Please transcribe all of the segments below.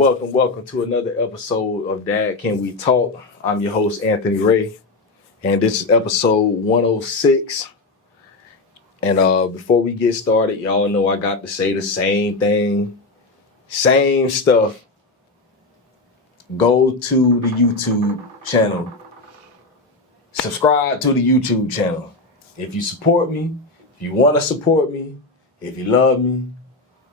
welcome to another episode of Dad Can We Talk? I'm your host, Anthony Ray, and this is episode 106. And before we get started, y'all know I got to say the same thing, same stuff. Go to the YouTube channel. Subscribe to the YouTube channel. If you support me, if you want to support me, if you love me,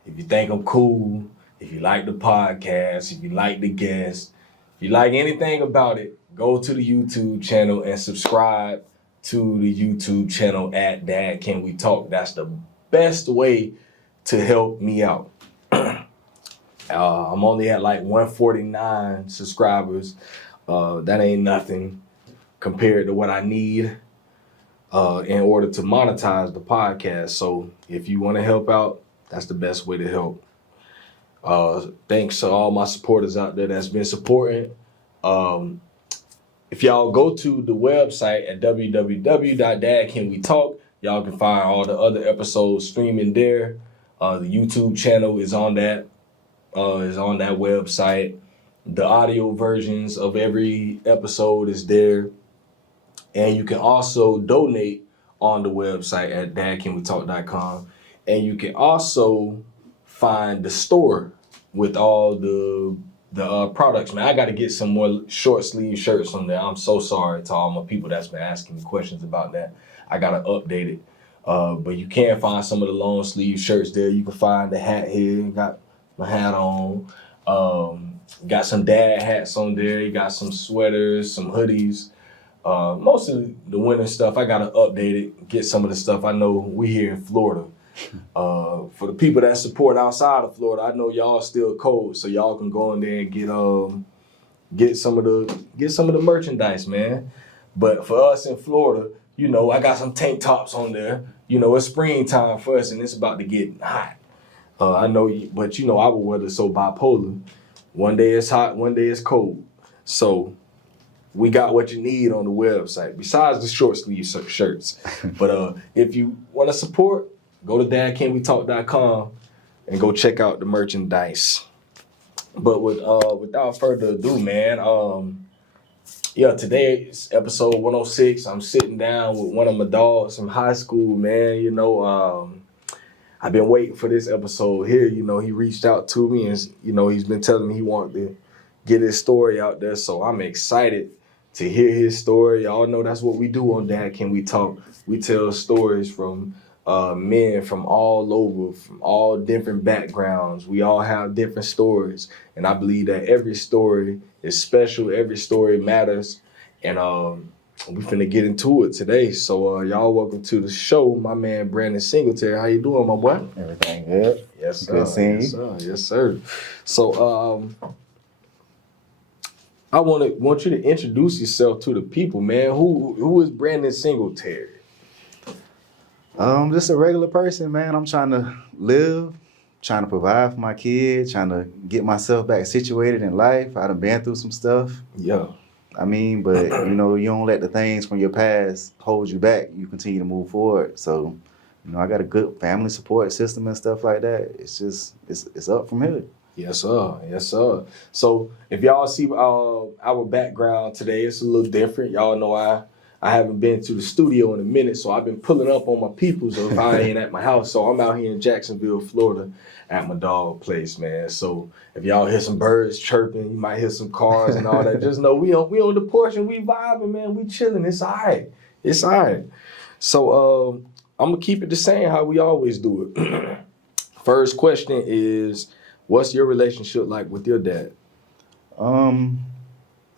if you think I'm cool, if you like the podcast, if you like the guests, if you like anything about it, go to the YouTube channel and subscribe to the YouTube channel at Dad Can We Talk. That's the best way to help me out. I'm only at like 149 subscribers. That ain't nothing compared to what I need in order to monetize the podcast. So if you want to help out, that's the best way to help. Thanks to all my supporters out there that's been supporting. If y'all go to the website at www.dadcanwetalk, y'all can find all the other episodes streaming there. The YouTube channel is on that website. The audio versions of every episode is there. And you can also donate on the website at dadcanwetalk.com. And you can also find the store with all the products. Man, I got to get some more short sleeve shirts on there. I'm so sorry to all my people that's been asking me questions about that. I got to update it. But you can find some of the long sleeve shirts there. You can find the hat here. Got my hat on. Got some dad hats on there. You got some sweaters, some hoodies. Most of the winter stuff, I got to update it, get some of the stuff. I know we here in Florida. For the people that support outside of Florida, I know y'all still cold, so y'all can go in there and get some of the merchandise, man. But for us in Florida, you know, I got some tank tops on there. You know, it's springtime for us, and it's about to get hot. I know, but you know, our weather's so bipolar. One day it's hot, one day it's cold. So we got what you need on the website, besides the short sleeve shirts. But if you want to support, go to dadcanwetalk.com and go check out the merchandise. But without further ado, man, today is episode 106. I'm sitting down with one of my dogs from high school, man. You know, I've been waiting for this episode here. You know, he reached out to me and, you know, he's been telling me he wanted to get his story out there. So I'm excited to hear his story. Y'all know that's what we do on Dad Can We Talk. We tell stories from men from all over, from all different backgrounds. We all have different stories. And I believe that every story is special. Every story matters. And we finna get into it today. So y'all welcome to the show. My man, Brandon Singletary. How you doing, my boy? Everything good? Yes, sir. Good seeing you. Yes, sir. So I want you to introduce yourself to the people, man. Who is Brandon Singletary? Just a regular person, man. I'm trying to live, trying to provide for my kids, trying to get myself back situated in life. I done been through some stuff. Yeah. I mean, but you know, you don't let the things from your past hold you back. You continue to move forward. So, you know, I got a good family support system and stuff like that. It's just, it's up from here. Yes, sir. Yes, sir. So if y'all see our background today, it's a little different. Y'all know I haven't been to the studio in a minute, so I've been pulling up on my peoples if I ain't at my house. So I'm out here in Jacksonville, Florida, at my dog place, man. So if y'all hear some birds chirping, you might hear some cars and all that. Just know we on the porch and we vibing, man. We chilling. It's all right. It's all right. So I'm gonna keep it the same how we always do it. First question is, what's your relationship like with your dad?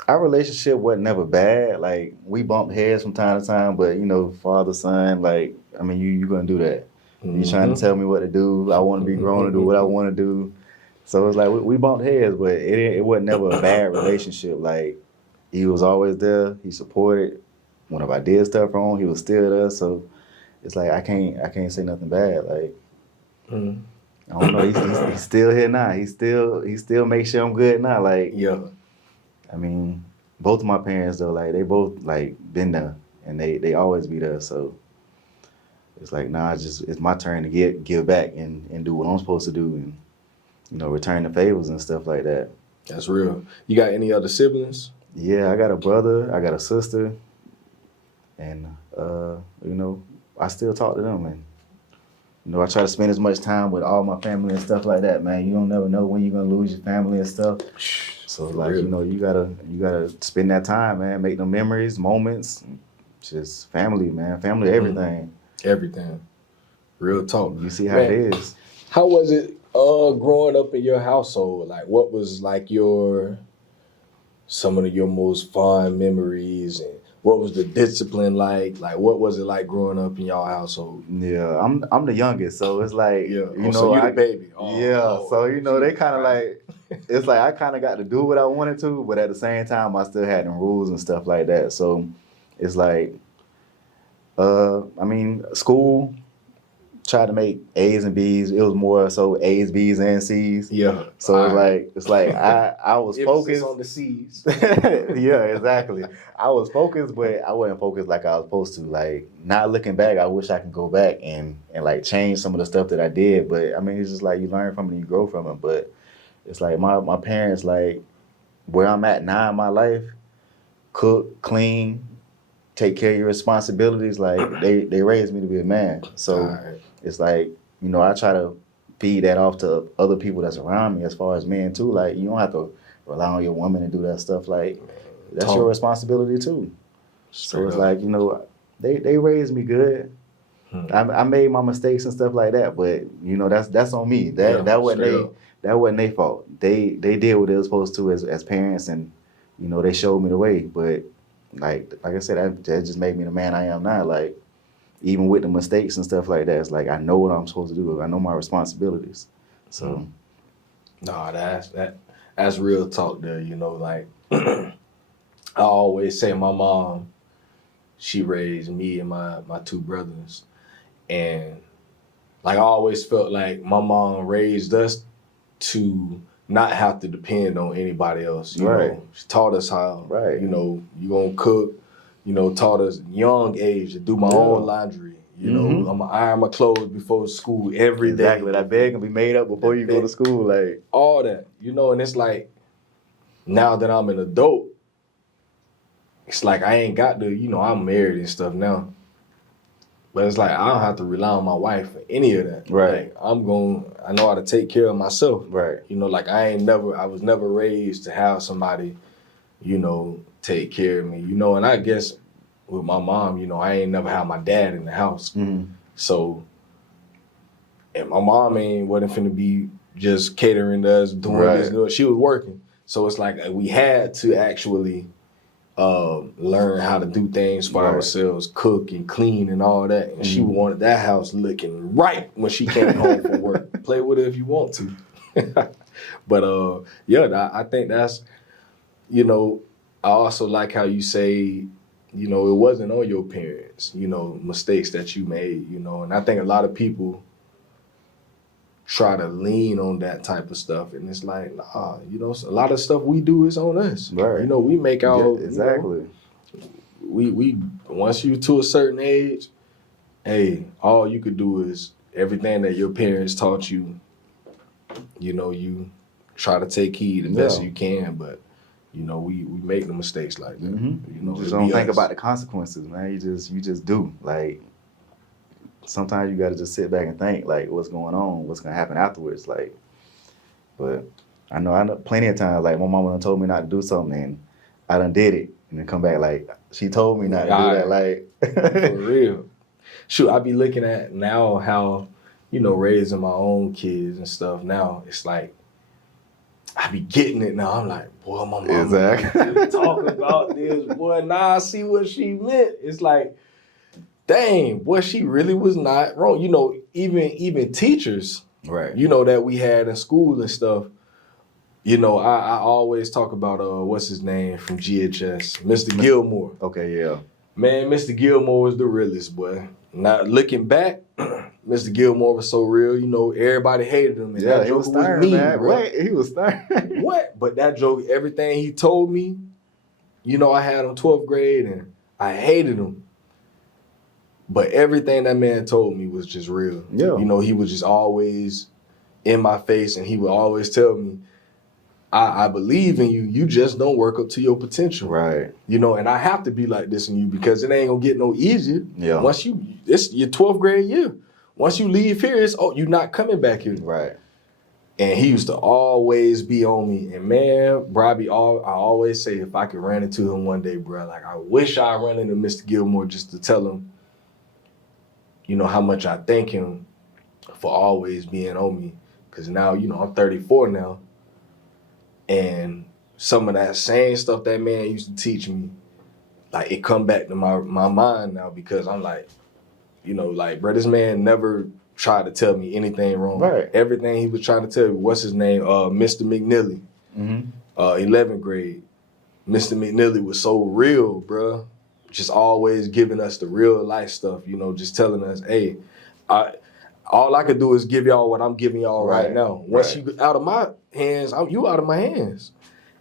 Our relationship wasn't never bad. Like, we bumped heads from time to time, but, you know, father, son, like, I mean, you're going to do that. Mm-hmm. You're trying to tell me what to do. I want to be grown to do what I want to do. So it's like, we bumped heads, but it wasn't never a bad relationship. Like, he was always there. He supported. Whenever I did stuff wrong, he was still there. So it's like, I can't say nothing bad. Like, I don't know. He's still here now. He still makes sure I'm good now. Like, yeah. I mean, both of my parents though, like they both like been there and they always be there. So it's like, nah, it's my turn to give back and do what I'm supposed to do and, you know, return the favors and stuff like that. That's real. You got any other siblings? Yeah, I got a brother, I got a sister, and you know, I still talk to them, and you know, I try to spend as much time with all my family and stuff like that, man. You don't never know when you're gonna lose your family and stuff. So like, real. you know, you gotta spend that time, man. Make them memories, moments, just family, man. Family, everything. Everything. Real talk. You see how Man, it is. How was it growing up in your household? Like, what was like some of your most fond memories, and what was the discipline like? Like, what was it like growing up in y'all household? Yeah, I'm the youngest, so it's like Yeah. you know, So you the baby. so you know, they kind of like it's like I kind of got to do what I wanted to, but at the same time, I still had them rules and stuff like that. So it's like, I mean, school tried to make A's and B's. It was more so A's, B's, and C's. Yeah. So it's like I was Emphasis focused on the C's. Yeah, exactly. I was focused, but I wasn't focused like I was supposed to. Like, not looking back, I wish I could go back and like change some of the stuff that I did. But I mean, it's just like you learn from it and you grow from it. But it's like my parents, like where I'm at now in my life, cook, clean, take care of your responsibilities. Like they raised me to be a man. So Right. it's like, you know, I try to feed that off to other people that's around me as far as men too. Like, you don't have to rely on your woman to do that stuff. Like, that's your responsibility too. So it's like, you know, they raised me good. I made my mistakes and stuff like that, but you know, that's on me. That wasn't their fault. They did what they were supposed to as parents, and you know, they showed me the way. But like I said, that just made me the man I am now. Like, even with the mistakes and stuff like that, it's like I know what I'm supposed to do. I know my responsibilities. So, nah, that's real talk there. You know, like I always say, my mom, she raised me and my two brothers, and like I always felt like my mom raised us to not have to depend on anybody else. You know, she taught us how. Right. You know, you gonna cook. You know, taught us young age to do my own laundry. You know, I'm gonna iron my clothes before school every day. Exactly. That bed can be made up before you go to school. Like, all that, you know, and it's like, now that I'm an adult, it's like I ain't got to, you know, I'm married and stuff now. But it's like I don't have to rely on my wife for any of that. Right. Like, I know how to take care of myself. Right. You know, like I was never raised to have somebody, you know, take care of me. You know, and I guess with my mom, you know, I ain't never had my dad in the house. So, and my mom wasn't finna be just catering to us, doing this. She was working. So it's like we had to actually learn how to do things for ourselves, cook and clean and all that. And she wanted that house looking right when she came home from work. Play with it if you want to. But yeah, I think that's, you know, I also like how you say, you know, it wasn't on your parents, you know, mistakes that you made, you know. And I think a lot of people try to lean on that type of stuff, and it's like, nah, you know, a lot of stuff we do is on us. Right. You know, we make our exactly. You know, we once you to a certain age, hey, all you could do is everything that your parents taught you. You know, you try to take heed the best you can, but you know, we make the mistakes like that. You know, just don't think about the consequences, man. You just do. Like, sometimes you got to just sit back and think, like, what's going on, what's gonna happen afterwards. Like, but I know plenty of times, like, my mama done told me not to do something, and I done did it, and then come back like she told me not to do that. Like, for real. Shoot, I be looking at now how, you know, raising my own kids and stuff. Now it's like I be getting it now. I'm like, boy, my mama just talking about this. Boy, now I see what she meant. It's like, dang, boy, she really was not wrong. You know, even teachers, you know, that we had in school and stuff. You know, I always talk about what's his name from GHS, Mr. Gilmore. Okay, yeah. Man, Mr. Gilmore was the realest, boy. Now looking back, Mr. Gilmore was so real. You know, everybody hated him. And that he was joker stern, was mean, man. bro. What? He was stern. What? But that joke, everything he told me, you know, I had him 12th grade and I hated him. But everything that man told me was just real. Yeah. You know, he was just always in my face, and he would always tell me, I believe in you. You just don't work up to your potential. Right. You know, and I have to be like this in you because it ain't gonna get no easier. Yeah. Once it's your 12th grade year. Once you leave here, you're not coming back here. Right. And he used to always be on me. And man, bro, I always say if I could run into him one day, bro, like I wish I run into Mr. Gilmore just to tell him, you know, how much I thank him for always being on me. Cause now, you know, I'm 34 now. And some of that same stuff that man used to teach me, like it come back to my mind now because I'm like, you know, like, bro, this man never tried to tell me anything wrong. Right. Everything he was trying to tell me, what's his name? Mr. McNeely, 11th grade. Mr. McNeely was so real, bro. Just always giving us the real life stuff, you know, just telling us, hey, all I could do is give y'all what I'm giving y'all right now. Once you out of my hands, you out of my hands.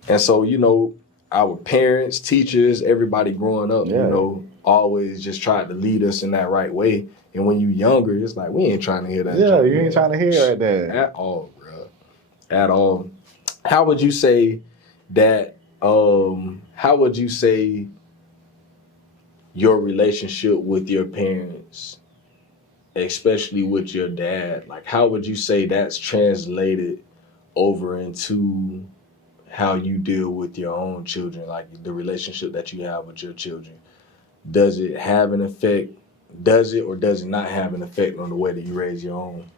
And so, you know, our parents, teachers, everybody growing up, you know, always just tried to lead us in that right way. And when you younger, it's like, we ain't trying to hear that. Yeah, you ain't trying to hear that. At all, bro. At all. How would you say that, how would you say your relationship with your parents, especially with your dad, like how would you say that's translated over into how you deal with your own children, like the relationship that you have with your children? Does it have an effect? Does it or does it not have an effect on the way that you raise your own?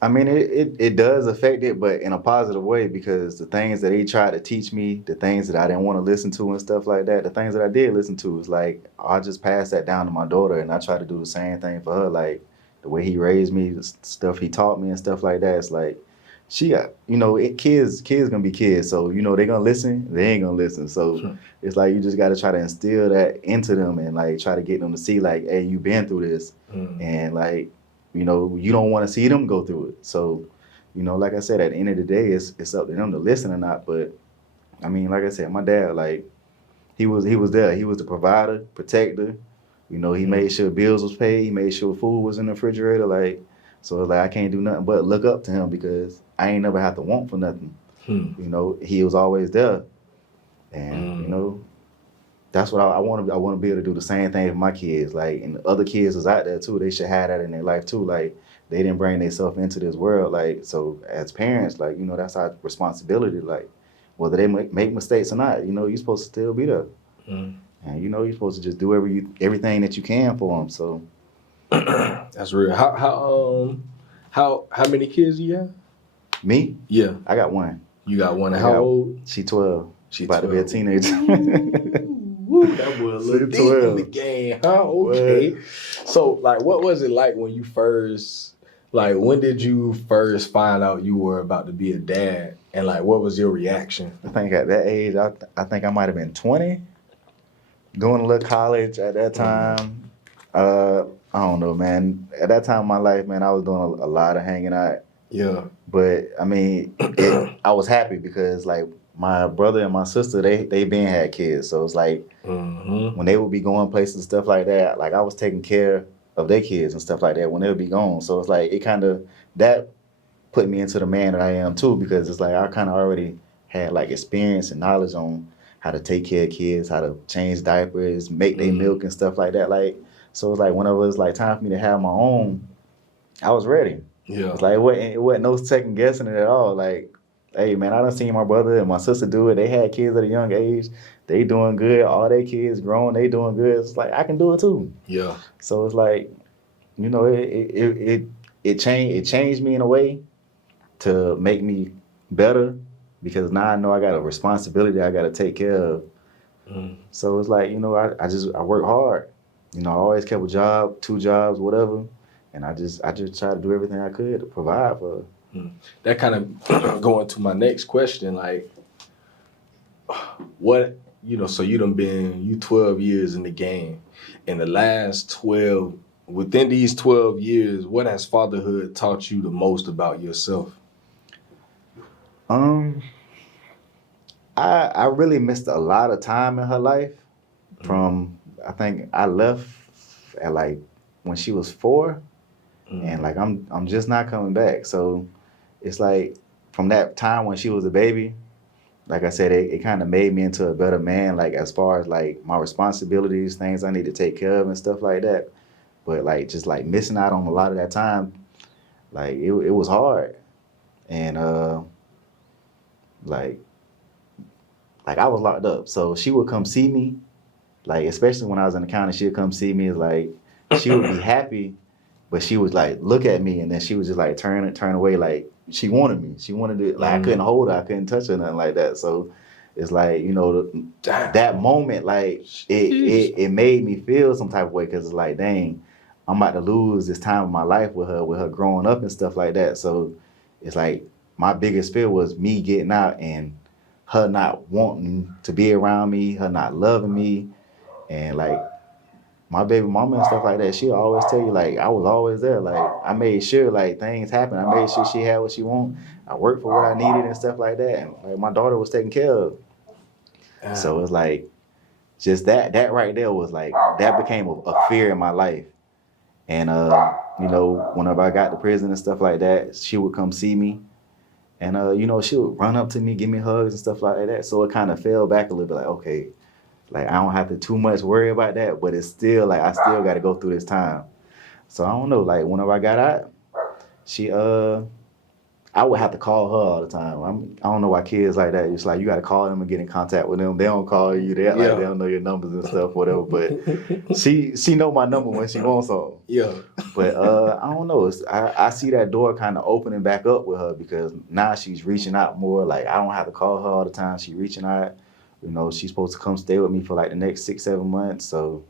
I mean, it does affect it, but in a positive way, because the things that he tried to teach me, the things that I didn't want to listen to and stuff like that, the things that I did listen to, is like, I just pass that down to my daughter, and I try to do the same thing for her. Like, the way he raised me, the stuff he taught me and stuff like that, it's like, she got, you know, kids gonna be kids, so, you know, they gonna listen, they ain't gonna listen. So it's like, you just got to try to instill that into them and, like, try to get them to see, like, hey, you've been through this. And, like, you know, you don't want to see them go through it. So, you know, like I said, at the end of the day, it's up to them to listen or not. But, I mean, like I said, my dad, like, he was there. He was the provider, protector. You know, he made sure bills was paid. He made sure food was in the refrigerator. Like, so it's like, I can't do nothing but look up to him because I ain't never have to want for nothing. You know, he was always there. And, you know, that's what I want to. I want to be able to do the same thing with my kids. Like, and the other kids is out there too. They should have that in their life too. Like, they didn't bring themselves into this world. Like, so as parents, like, you know, that's our responsibility. Like, whether they make mistakes or not, you know, you're supposed to still be there. And you know, you're supposed to just do everything that you can for them. So that's real. How many kids do you have? Me? Yeah, I got one. You got one. And how old? She 12. She about 12. to be a teenager. Woo, that boy a little deep in the game, huh? Okay. What? So, like, what was it like when you first, like, when did you first find out you were about to be a dad? And, like, what was your reaction? I think at that age, I think I might have been 20, doing a little college at that time. I don't know, man. At that time in my life, man, I was doing a lot of hanging out. Yeah. But, I mean, I was happy because, like, my brother and my sister, they been had kids. So it's like, when they would be going places and stuff like that, like, I was taking care of their kids and stuff like that when they would be gone. So it's like, it kind of, that put me into the man that I am too, because it's like, I kind of already had, like, experience and knowledge on how to take care of kids, how to change diapers, make their milk and stuff like that. Like, so it's like, whenever it was like time for me to have my own, I was ready. Yeah. It's like, it wasn't no second guessing it at all. Like, hey, man, I done seen my brother and my sister do it. They had kids at a young age. They doing good. All their kids grown. They doing good. It's like, I can do it too. Yeah. So it's like, you know, it changed me in a way to make me better, because now I know I got a responsibility I got to take care of. So it's like, you know, I work hard. You know, I always kept a job, 2 jobs, whatever. And I just try to do everything I could to provide for her. That kind of going to my next question, like, what, you know, so you 12 years in the game. In the last 12, within these 12 years, what has fatherhood taught you the most about yourself? I really missed a lot of time in her life. From, I think I left at like when she was 4, and like I'm just not coming back. So it's like, from that time when she was a baby, like I said, it kind of made me into a better man, like as far as like my responsibilities, things I need to take care of and stuff like that. But like just like missing out on a lot of that time, like it was hard. And like I was locked up. So she would come see me, like especially when I was in the county, she'd come see me. It's like she would be happy, but she would like look at me and then she would just like turn away, like she wanted me. She wanted to, like I couldn't hold her, I couldn't touch her, nothing like that. So it's like, you know, that moment, like it made me feel some type of way, because it's like, dang, I'm about to lose this time of my life with her growing up and stuff like that. So it's like my biggest fear was me getting out and her not wanting to be around me, her not loving me, and like my baby mama and stuff like that, she'll always tell you, like, I was always there. Like, I made sure, like, things happened. I made sure she had what she wanted. I worked for what I needed and stuff like that. And, like, my daughter was taken care of. So it's like, just that right there was like, that became a fear in my life. And, you know, whenever I got to prison and stuff like that, she would come see me. And, you know, she would run up to me, give me hugs and stuff like that. So it kind of fell back a little bit, like, okay, like, I don't have to too much worry about that, but it's still, like, I still got to go through this time. So I don't know, like, whenever I got out, she, I would have to call her all the time. I don't know why kids like that. It's like, you got to call them and get in contact with them. They don't call you. They act like they don't know your numbers and stuff, whatever. But she know my number when she wants something. Yeah. But I don't know. I see that door kind of opening back up with her, because now she's reaching out more. Like, I don't have to call her all the time. She's reaching out. You know, she's supposed to come stay with me for like the next 6-7 months. So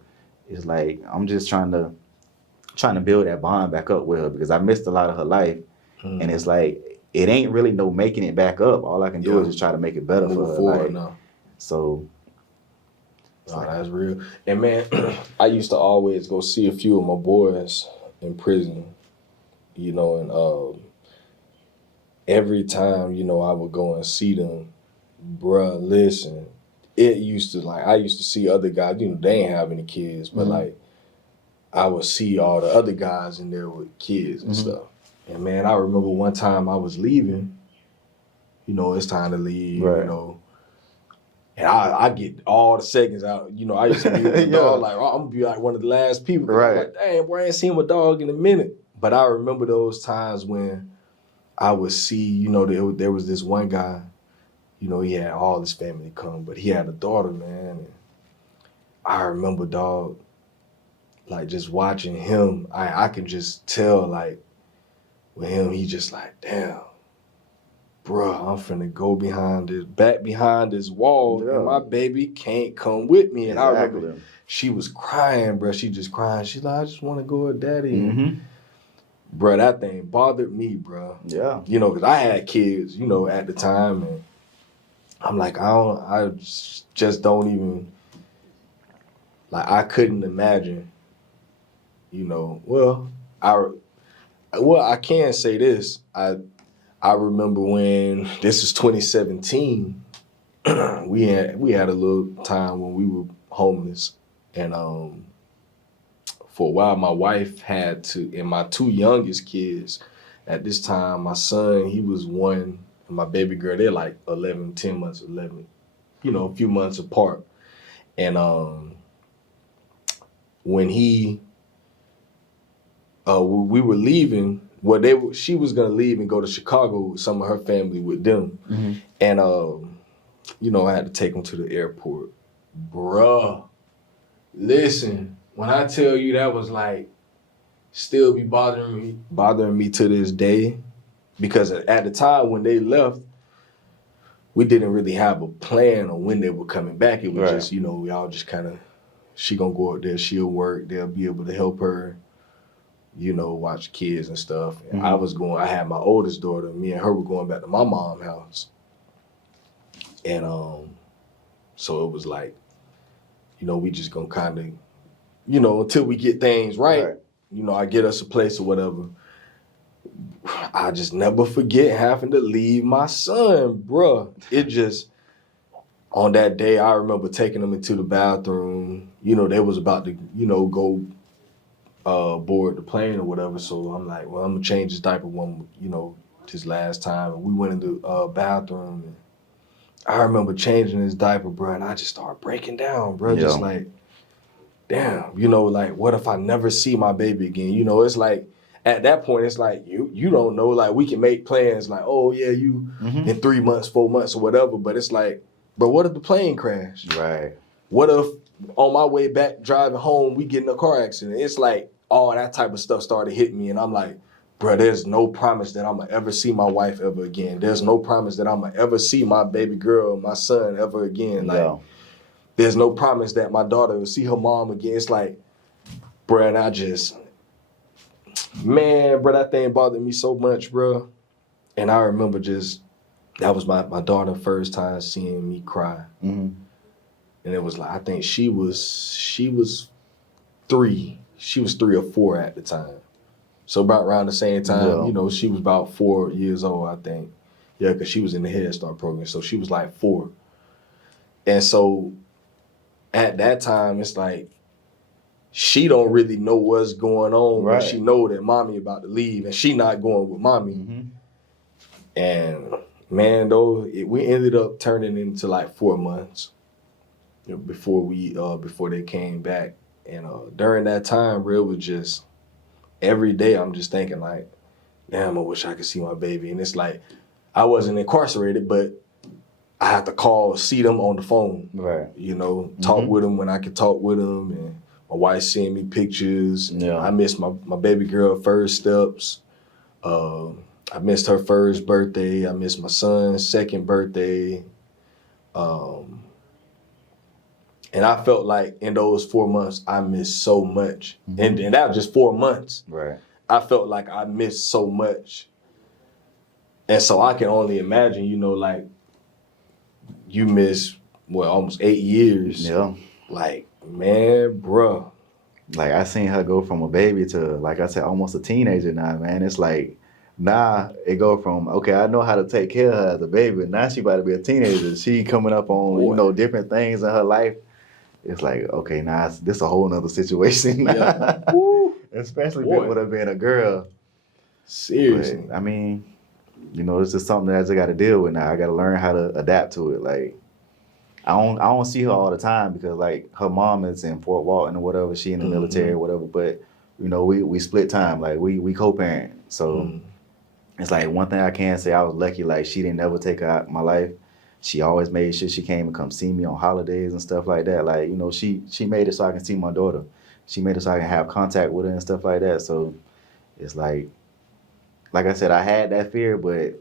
it's like, I'm just trying to build that bond back up with her, because I missed a lot of her life. And it's like, it ain't really no making it back up. All I can do is just try to make it better for her. Like, now. So that's real. And man, I used to always go see a few of my boys in prison, you know, and every time, you know, I would go and see them, bruh, listen, I used to see other guys, you know, they ain't have any kids, but like, I would see all the other guys in there with kids and stuff. And man, I remember one time I was leaving, you know, it's time to leave, you know, and I get all the seconds out, you know, I used to be with the dog, like, I'm gonna be like one of the last people. I'm like, dang, boy, I ain't seen my dog in a minute. But I remember those times when I would see, you know, there was this one guy, you know, he had all his family come, but he had a daughter, man. And I remember, dog, like, just watching him, I could just tell, like, with him, he just like, damn, bro, I'm finna go back behind this wall, and my baby can't come with me. And I remember she was crying, bro. She just crying. She's like, I just want to go with daddy. Bro, that thing bothered me, bro. Yeah. You know, because I had kids, you know, at the time, and I'm like, I just don't even, like, I couldn't imagine, you know, well, I can say this. I remember when this was 2017, we had a little time when we were homeless, and for a while my wife had to, and my two youngest kids at this time, my son, he was 1, and my baby girl, they're like 10 months, 11, you know, a few months apart. And when we were leaving, well, she was gonna leave and go to Chicago with some of her family with them, and you know, I had to take them to the airport. Bruh, listen, when I tell you that was like still be bothering me to this day, because at the time when they left, we didn't really have a plan on when they were coming back. It was just, you know, we all just kind of, she gonna go out there, she'll work, they'll be able to help her, you know, watch kids and stuff. And I had my oldest daughter, me and her were going back to my mom's house. And so it was like, you know, we just gonna kind of, you know, until we get things right, you know, I get us a place or whatever. I just never forget having to leave my son, bruh. It just, on that day, I remember taking him into the bathroom. You know, they was about to, you know, go board the plane or whatever. So I'm like, well, I'm gonna change his diaper one, you know, this last time. And we went into the bathroom, and I remember changing his diaper, bro, and I just started breaking down, bro. Yeah. Just like, damn, you know, like, what if I never see my baby again? You know, it's like, at that point, it's like, you don't know. Like, we can make plans like, oh, yeah, you in 3 months, 4 months or whatever. But it's like, bro, what if the plane crashed? Right. What if on my way back driving home, we get in a car accident? It's like all that type of stuff started hitting me. And I'm like, bro, there's no promise that I'm going to ever see my wife ever again. There's no promise that I'm going to ever see my baby girl, my son ever again. Like, there's no promise that my daughter will see her mom again. It's like, bro, and I just, man, bro, that thing bothered me so much, bro. And I remember just, that was my daughter's first time seeing me cry. Mm-hmm. And it was like, I think she was 3. She was 3 or 4 at the time. So about around the same time, you know, she was about 4 years old, I think. Yeah, because she was in the Head Start program. So she was like 4. And so at that time, it's like, she don't really know what's going on, but she know that mommy about to leave and she not going with mommy. Mm-hmm. And man, though, we ended up turning into like 4 months, you know, before they came back. And during that time, real was just every day I'm just thinking like, damn, I wish I could see my baby. And it's like, I wasn't incarcerated, but I had to see them on the phone. Right. You know, talk with them when I could talk with them. And my wife seeing me pictures. Yeah. I missed my baby girl first steps. I missed her first birthday. I missed my son's second birthday. And I felt like in those 4 months, I missed so much. Mm-hmm. And that was just 4 months. Right. I felt like I missed so much. And so I can only imagine, you know, like, you miss, almost 8 years. Yeah. Like, man, bruh. Like, I seen her go from a baby to, like I said, almost a teenager now, man. It's like, now it go from, okay, I know how to take care of her as a baby, and now she about to be a teenager. She coming up on, you know, different things in her life. It's like, okay, now this a whole nother situation. Yeah. Especially with her being a girl. Seriously. But, I mean, you know, it's just something that I just got to deal with now. I got to learn how to adapt to it. Like, I don't see her all the time because, like, her mom is in Fort Walton or whatever. She in the military or whatever. But, you know, we split time. Like, we co-parent. So it's like one thing I can say, I was lucky. Like, she didn't ever take her out of my life. She always made sure she came and come see me on holidays and stuff like that. Like, you know, she made it so I can see my daughter. She made it so I can have contact with her and stuff like that. So it's like I said, I had that fear, but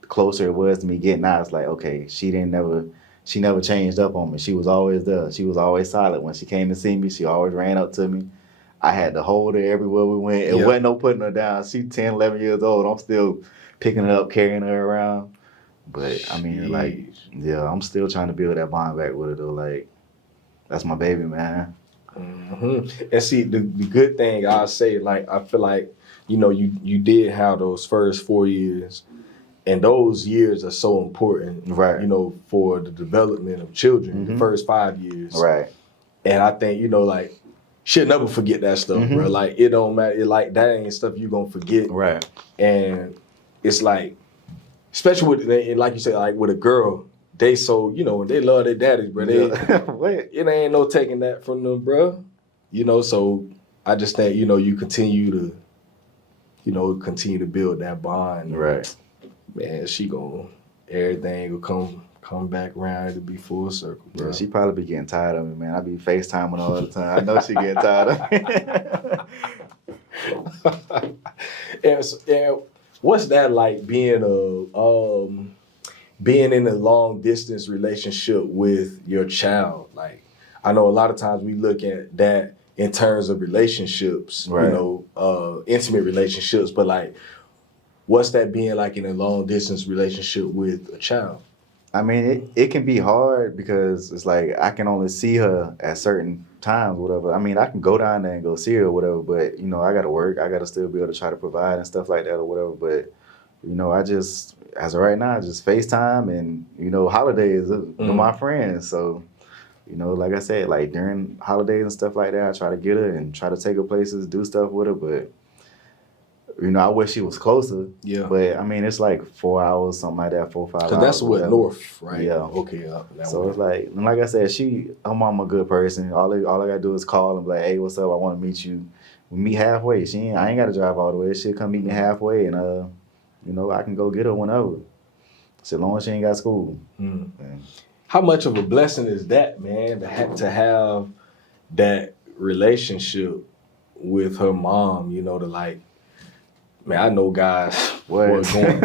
the closer it was to me getting out, it's like, okay, she never changed up on me. She was always there. She was always solid. When she came to see me, she always ran up to me. I had to hold her everywhere we went. It wasn't no putting her down. She's 10, 11 years old. I'm still picking her up, carrying her around. But, I mean, like, yeah, I'm still trying to build that bond back with her, though. Like, that's my baby, man. Mm-hmm. And see, the good thing I'll say, like, I feel like, you know, you did have those first 4 years, and those years are so important, right? You know, for the development of children, the first 5 years. Right. And I think, you know, like, she'll never forget that stuff, bro. Like, it don't matter. It, like, that ain't stuff you gonna forget. Right. And it's like, especially with, like you said, like with a girl, they so, you know, they love their daddies, bro. It ain't no taking that from them, bro. You know, so I just think, you know, you continue to build that bond. Right. Man, everything will come back around to be full circle, bro. Yeah, she probably be getting tired of me, man. I be FaceTiming all the time. I know she getting tired of me. And what's that like being in a long distance relationship with your child? Like, I know a lot of times we look at that in terms of relationships, right. You know, intimate relationships, but like, what's that being like in a long distance relationship with a child? I mean, it can be hard because it's like I can only see her at certain times, whatever. I mean, I can go down there and go see her or whatever, but, you know, I got to work. I got to still be able to try to provide and stuff like that or whatever. But, you know, I just, as of right now, just FaceTime and, you know, holidays with my friends. So, you know, like I said, like during holidays and stuff like that, I try to get her and try to take her places, do stuff with her. But You know, I wish she was closer. Yeah. But I mean, it's like 4 hours, something like that, 4 or 5 hours. Because that's what, whatever. north, right? Yeah. Okay. So it's like, and like I said, her mom a good person. All I gotta do is call and be like, hey, what's up? I want to meet you. We meet halfway. I ain't gotta drive all the way. She'll come meet me halfway, and you know, I can go get her whenever. So long as she ain't got school. Mm. How much of a blessing is that, man, to have that relationship with her mom, you know, to like, man, I know guys were going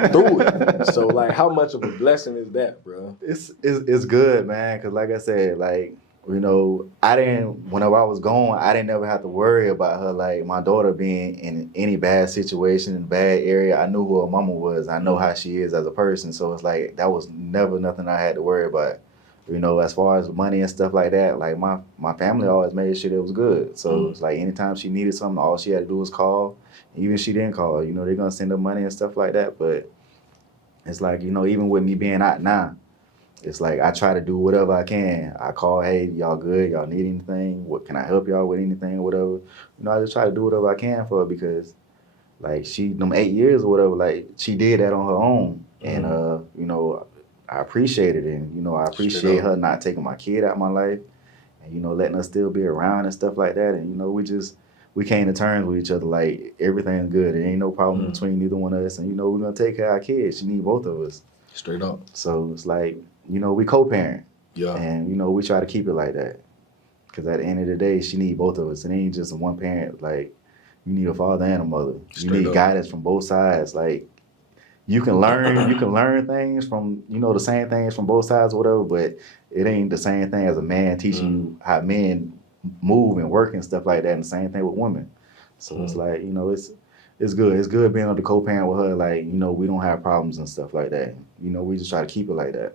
through it. So like, how much of a blessing is that, bro? It's good, man, because like I said, like, you know, whenever I was gone, I didn't ever have to worry about her, like, my daughter being in any bad situation, in a bad area. I knew who her mama was. I know how she is as a person. So it's like, that was never nothing I had to worry about. You know, as far as money and stuff like that, like, my family always made sure it was good. So it's like, anytime she needed something, all she had to do was call. Even if she didn't call, you know, they're going to send her money and stuff like that. But it's like, you know, even with me being out now, it's like I try to do whatever I can. I call, hey, y'all good? Y'all need anything? What can I help y'all with anything or whatever? You know, I just try to do whatever I can for her because, like, them 8 years or whatever, like, she did that on her own. And, you know, I appreciated it. And, you know, I appreciate her not taking my kid out of my life and, you know, letting us still be around and stuff like that. And, you know, we came to terms with each other, like, everything's good. There ain't no problem between neither one of us. And, you know, we're going to take care of our kids. She need both of us. Straight up. So it's like, you know, we co-parent. Yeah. And, you know, we try to keep it like that. Because at the end of the day, she need both of us. It ain't just one parent. Like, you need a father and a mother. You need guidance from both sides. Like, you can learn things from, you know, the same things from both sides or whatever, but it ain't the same thing as a man teaching you how men move and work and stuff like that, and the same thing with women. So it's like, you know, it's good. It's good being able to co-parent with her. Like, you know, we don't have problems and stuff like that. You know, we just try to keep it like that.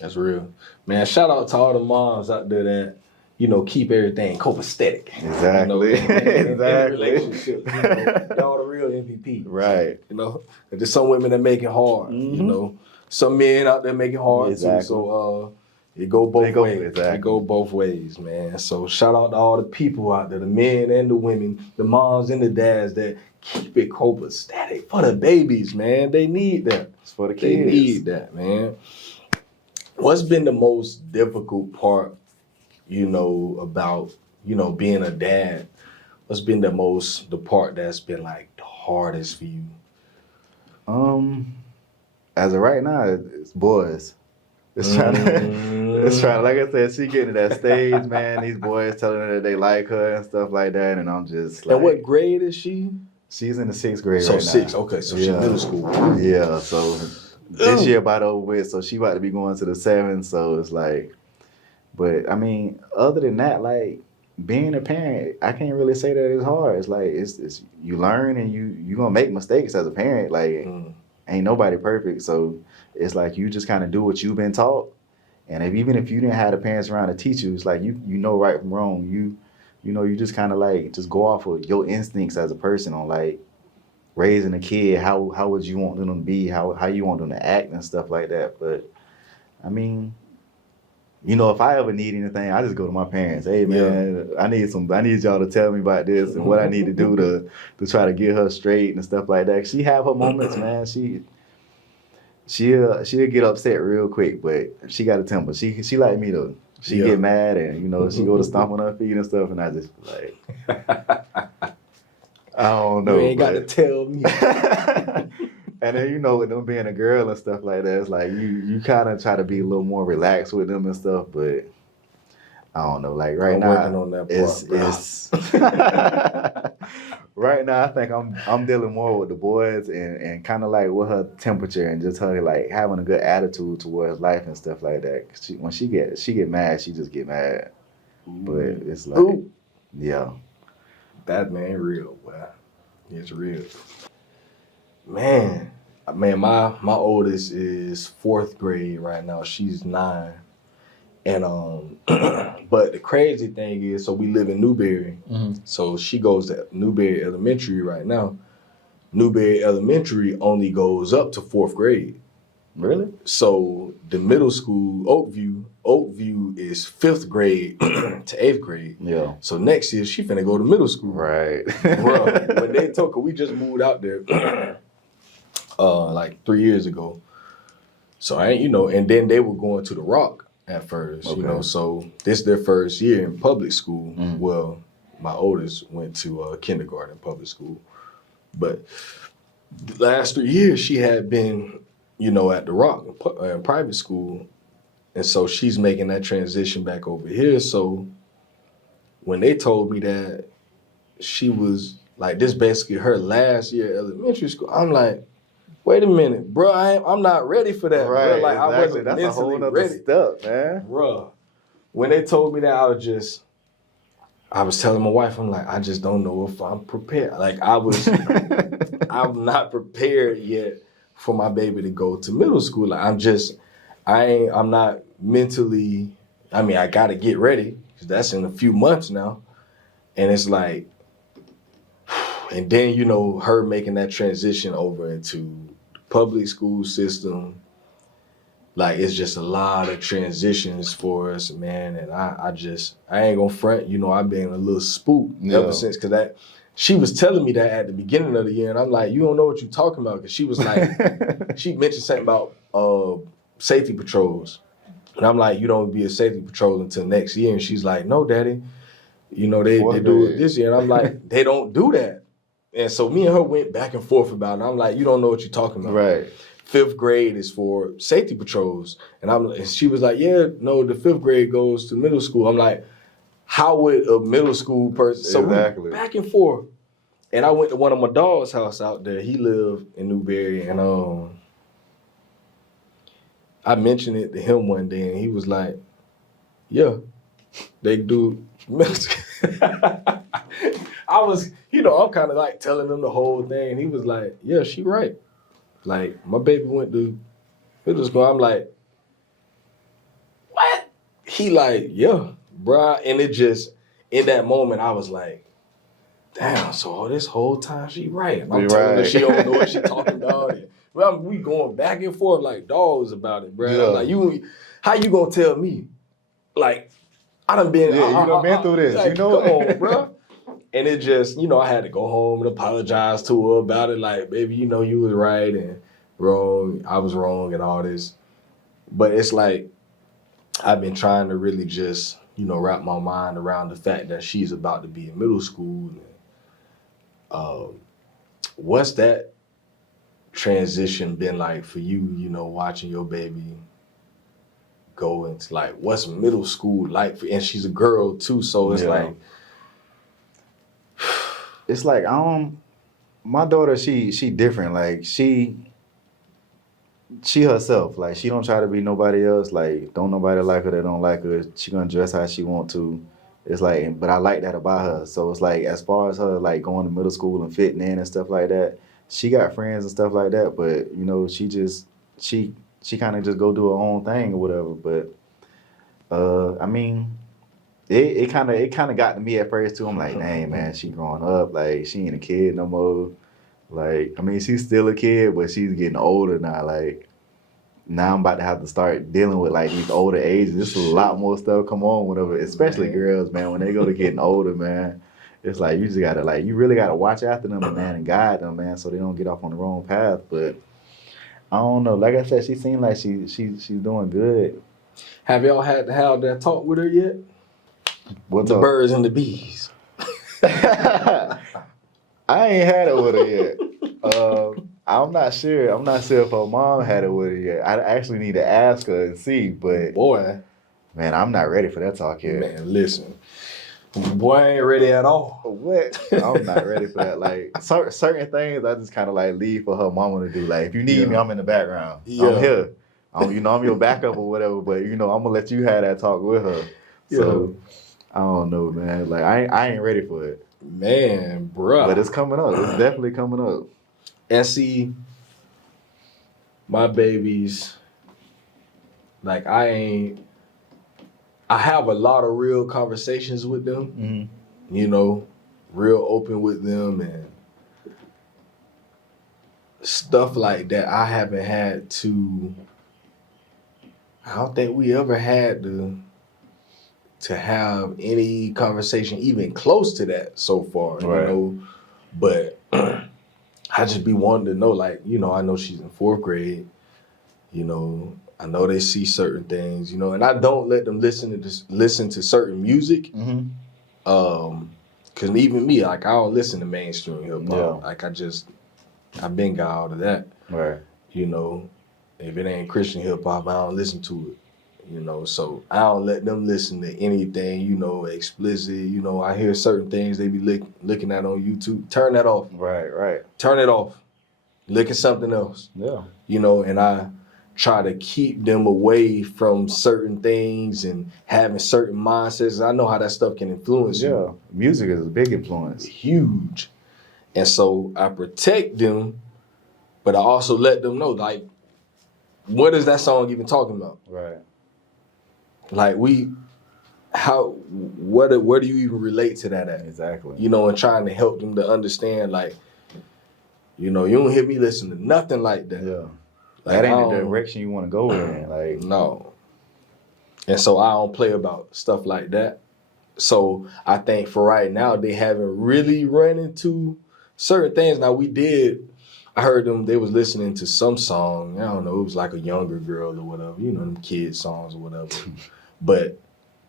That's real. Man, shout out to all the moms out there that, you know, keep everything copacetic. Exactly. You know, in relationships. You know, y'all the real MVP. Right. You know, there's some women that make it hard. You know, some men out there make it hard too. So it go both ways. Exactly. It go both ways, man. So shout out to all the people out there, the men and the women, the moms and the dads that keep it copacetic for the babies, man. They need that. It's for the kids. They need that, man. What's been the most difficult part, you know, about, you know, being a dad? What's been the part that's been like the hardest for you? As of right now, it's boys. It's trying to, like I said, she getting to that stage, man. These boys telling her that they like her and stuff like that, and I'm just like. And what grade is she? She's in the 6th grade right now. So 6, okay, so she's middle school. Yeah, so this year about over with, so she about to be going to the 7th, so it's like, but I mean, other than that, like, being a parent, I can't really say that it's hard. It's like, it's you learn and you gonna make mistakes as a parent, like, ain't nobody perfect, so it's like you just kind of do what you've been taught, and even if you didn't have the parents around to teach you, it's like you know right from wrong. You know, you just kind of like just go off of your instincts as a person on like raising a kid. How would you want them to be? How you want them to act and stuff like that. But I mean, you know, if I ever need anything, I just go to my parents. Hey man, I need y'all to tell me about this and what I need to do to try to get her straight and stuff like that. She have her moments, man. She'll get upset real quick, but she got a temper. She like me though. She get mad and, you know, she go to stomp on her feet and stuff, and I just like, I don't know. You ain't got to tell me. And then, you know, with them being a girl and stuff like that, it's like you kind of try to be a little more relaxed with them and stuff, but I don't know. Like right now, working on that part, right now, I think I'm dealing more with the boys and kind of like with her temperature and just her like having a good attitude towards life and stuff like that. When she get mad, she just get mad. But it's like, yeah, that man real. Wow, it's real. Man, my oldest is 4th grade right now. She's 9. And but the crazy thing is, so we live in Newberry. So she goes to Newberry Elementary right now. Newberry Elementary only goes up to 4th grade. Really? So the middle school, Oakview is 5th grade to 8th grade. Yeah. So next year she finna go to middle school. Right. Bruh, when they told her, we just moved out there like 3 years ago. So and then they were going to the Rock at first, so this their first year in public school. Mm. Well, my oldest went to kindergarten public school. But the last 3 years she had been, at the Rock in private school. And so she's making that transition back over here. So when they told me that she was like, this basically her last year at elementary school, I'm like, wait a minute, bro, I'm not ready for that, Right, bro. Like, exactly. I wasn't That's mentally a whole nother ready. step, man. Bro, when they told me that, I was telling my wife, I'm like, I just don't know if I'm prepared. Like, I'm not prepared yet for my baby to go to middle school. Like, I'm not mentally, I got to get ready, because that's in a few months now. And it's like, and then, her making that transition over into public school system, like, it's just a lot of transitions for us, man. And I ain't gonna front, I've been a little spooked ever since, because she was telling me that at the beginning of the year, and I'm like, you don't know what you're talking about, because she was like, she mentioned something about safety patrols, and I'm like, you don't be a safety patrol until next year, and she's like, no, Daddy, they do it this year, and I'm like, they don't do that. And so me and her went back and forth about it. I'm like, you don't know what you're talking about. Right. 5th grade is for safety patrols. And she was like, yeah, no, the 5th grade goes to middle school. I'm like, how would a middle school person? So exactly. We back and forth. And I went to one of my dog's house out there. He lived in Newberry. And I mentioned it to him one day, and he was like, yeah, they do middle school. I was, I'm kind of like telling him the whole thing. And he was like, yeah, she right. Like, my baby went to middle school. I'm like, what? He like, yeah, bruh. And it just, in that moment, I was like, damn, so this whole time she right. And I'm telling her she don't know what she talking about. And, we going back and forth like dogs about it, bruh. Yeah. I'm like, how you gonna tell me? Like, I done been, you done been through this, like, come on, bruh. And it just, I had to go home and apologize to her about it. Like, baby, you was right and wrong. I was wrong and all this. But it's like, I've been trying to really just, wrap my mind around the fact that she's about to be in middle school. What's that transition been like for you, watching your baby go into, like, what's middle school like? And she's a girl too, so it's like, it's like, my daughter, she different. Like, she herself. Like, she don't try to be nobody else. Like, don't nobody like her that don't like her. She gonna dress how she want to. It's like, but I like that about her. So it's like, as far as her, like, going to middle school and fitting in and stuff like that, she got friends and stuff like that. But, she kind of just go do her own thing or whatever. But, It kind of got to me at first too. I'm like, dang, man, she growing up. Like, she ain't a kid no more. Like, she's still a kid, but she's getting older now. Like, now I'm about to have to start dealing with, like, these older ages. There's a lot more stuff come on whenever, especially girls, man. When they go to getting older, man, it's like, you just gotta, like, you really gotta watch after them, man, and guide them, man, so they don't get off on the wrong path. But I don't know. Like I said, she seemed like she's doing good. Have y'all had to have that talk with her yet? What's the up? Birds and the bees. I ain't had it with her yet. I'm not sure. I'm not sure if her mom had it with her yet. I actually need to ask her and see. But boy, man, I'm not ready for that talk yet. Man, listen, boy, I ain't ready at all. What? I'm not ready for that. Like, certain things, I just kind of like leave for her mama to do. Like, if you need me, I'm in the background. Yeah. I'm here. I'm your backup or whatever. But I'm gonna let you have that talk with her. So I don't know, man. Like, I ain't ready for it. Man, bruh. But it's coming up. It's definitely coming up. And see, my babies, like, I have a lot of real conversations with them, real open with them. And stuff like that, I haven't had to. I don't think we ever had to have any conversation even close to that so far, Right. you know. But I just be wanting to know, like, you know, I know she's in 4th grade, you know. I know they see certain things, you know, and I don't let them listen to certain music. Mm-hmm. Cause even me, like, I don't listen to mainstream hip hop. Yeah. Like, I've been got out of that. Right. You know, if it ain't Christian hip hop, I don't listen to it. You know, so I don't let them listen to anything, you know, explicit. You know, I hear certain things they be looking at on YouTube. Turn that off. Right. Turn it off. Look at something else. Yeah. You know, and I try to keep them away from certain things and having certain mindsets. I know how that stuff can influence you. Yeah. Music is a big influence. Huge. And so I protect them, but I also let them know, like, what is that song even talking about? Right. Like, where do you even relate to that at? Exactly. You know, and trying to help them to understand, like, you know, you don't hear me listen to nothing like that. Yeah. Like, that ain't the direction you want to go in. Like, no. And so I don't play about stuff like that. So I think for right now, they haven't really run into certain things. Now I heard they was listening to some song. I don't know, it was like a younger girl or whatever, you know, them kids songs or whatever. But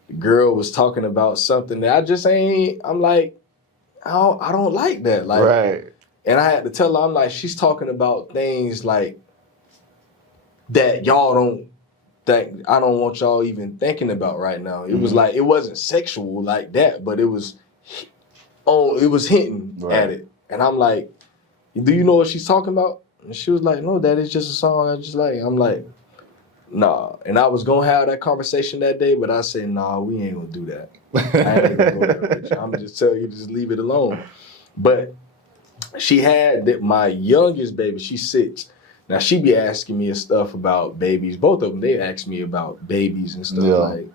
the girl was talking about something that I'm like, I don't like that. Like, right. And I had to tell her, I'm like, she's talking about things like that I don't want y'all even thinking about right now. It was like, it wasn't sexual like that, but it was hinting at it. And I'm like, do you know what she's talking about? And she was like, no, that is just a song I just like. I'm like, nah. And I was going to have that conversation that day, but I said, nah, we ain't going to do that. I ain't going to go there with you. I'm going to just tell you to just leave it alone. But she had my youngest baby, she's 6. Now, she be asking me stuff about babies. Both of them, they ask me about babies and stuff. Like.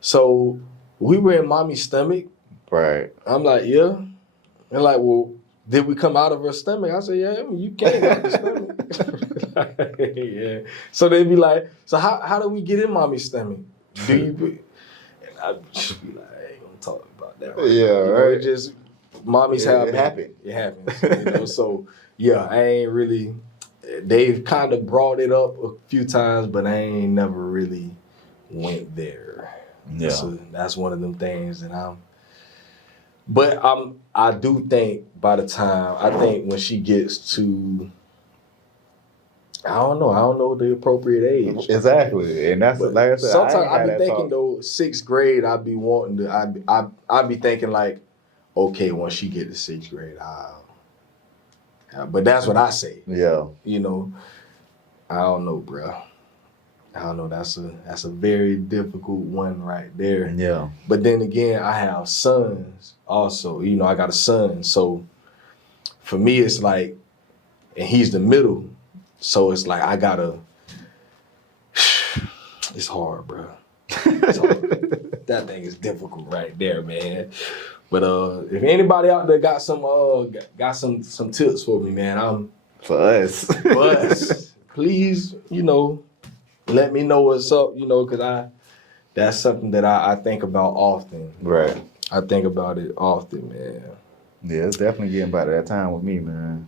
So we were in mommy's stomach. Right. I'm like, yeah. And like, well, did we come out of her stomach? I said, yeah, you came out of the stomach. Yeah. So they be like, so how do we get in mommy's stomach? Do you? And I just be like, I ain't gonna talk about that. Right yeah, now. You right. know, it just mommies have it happens. It happens. You know, so yeah, I ain't really. They've kind of brought it up a few times, but I ain't never really went there. Yeah. So that's one of them things that I do think when she gets to, I don't know the appropriate age. Exactly. And that's, like I said, sometimes I be thinking though, 6th grade, I be wanting to, I be thinking like, okay, once she get to 6th grade, but that's what I say. Yeah. You know, I don't know, bro. I don't know. That's a very difficult one right there. Yeah. But then again, I have sons also. You know, I got a son. So for me, it's like, and he's the middle. So it's like it's hard, bro. It's hard. That thing is difficult right there, man. But if anybody out there got some tips for me, man, for us, please, you know, let me know what's up, you know, because that's something that I think about often. Right. I think about it often, man. Yeah, it's definitely getting by that time with me, man.